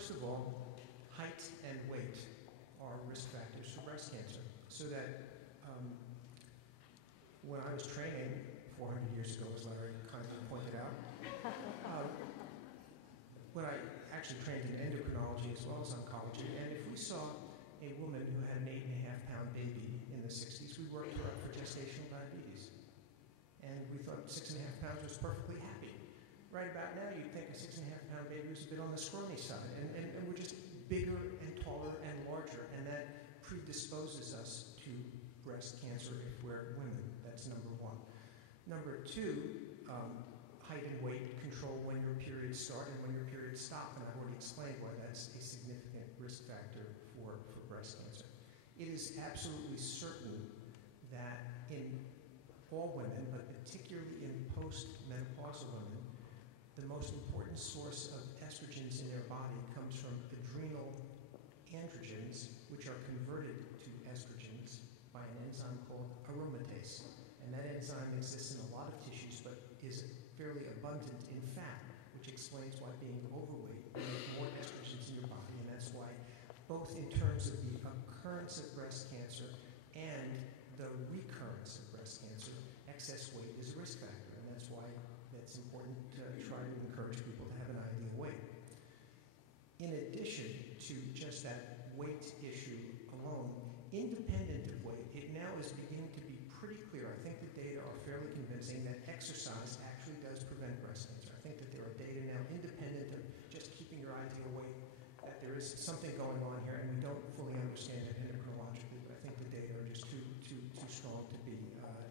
first of all, height and weight are risk factors for breast cancer. So that when I was training 400 years ago, as Larry kindly pointed out, when I actually trained in endocrinology as well as oncology, and if we saw a woman who had an 8.5-pound baby in the 60s, we worked her up for gestational diabetes. And we thought 6.5 pounds was perfectly happy. Right about now, you'd think a 6.5-pound baby was a bit on the scrawny side, and we're just bigger and taller and larger, and that predisposes us to breast cancer if we're women. That's number one. Number two, height and weight control when your periods start and when your periods stop, and I've already explained why that's a significant risk factor for breast cancer. It is absolutely certain that in all women, but particularly in post-menopausal women, the most important source of estrogens in their body comes from adrenal androgens, which are converted to estrogens by an enzyme called aromatase. And that enzyme exists in a lot of tissues, but is fairly abundant in fat, which explains why being overweight, you make more estrogens in your body, and that's why both in terms of the occurrence of breast cancer and the recurrence of breast cancer, excess weight is a risk factor, and that's why it's important to try to encourage people to have an ideal weight. In addition to just that weight issue alone, independent of weight, it now is beginning to be pretty clear. I think the data are fairly convincing that exercise actually does prevent breast cancer. I think that there are data now independent of just keeping your ideal weight, that there is something going on here, and we don't fully understand it endocrinologically, but I think the data are just too strong to be denied.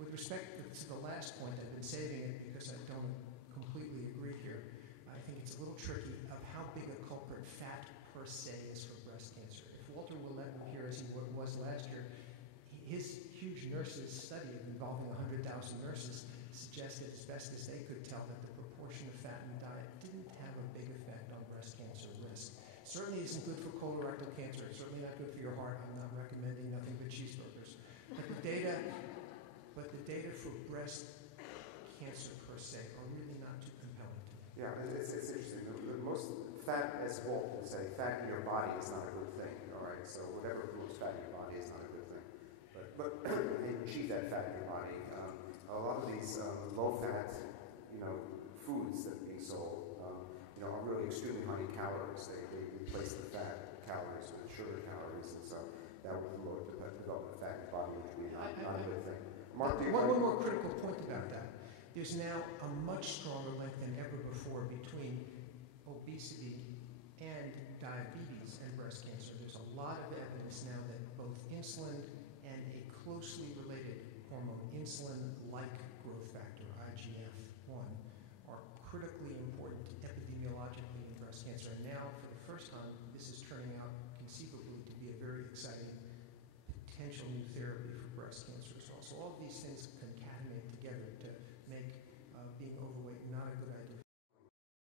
With respect to the last point, I've been saving it because I don't completely agree here. I think it's a little tricky of how big a culprit fat per se is for breast cancer. If Walter Willett were here as he was last year, his huge nurses study involving 100,000 nurses suggested, as best as they could tell, that the proportion of fat in the diet didn't have a big effect on breast cancer risk. Certainly isn't good for colorectal cancer. It's certainly not good for your heart. I'm not recommending nothing but cheeseburgers. But the data for breast cancer per se are really not too compelling to me. Yeah, it's interesting. The most fat, as Walt would say, fat in your body is not a good thing. All right, so whatever moves fat in your body is not a good thing. But you achieve that fat in your body. A lot of these low-fat, foods that are being sold, are really extremely high in calories. They replace the fat calories with sugar calories, and so that would promote the development of fat in the body, which would be not a good thing. Marc, one more critical point about that. There's now a much stronger link than ever before between obesity and diabetes and breast cancer. There's a lot of evidence now that both insulin and a closely related hormone, insulin-like growth factor, IGF-1, are critically important epidemiologically in breast cancer. And now, for the first time, this is turning out conceivably to be a very exciting potential new therapy for breast cancer as well. So all of these things concatenate together to make being overweight not a good idea.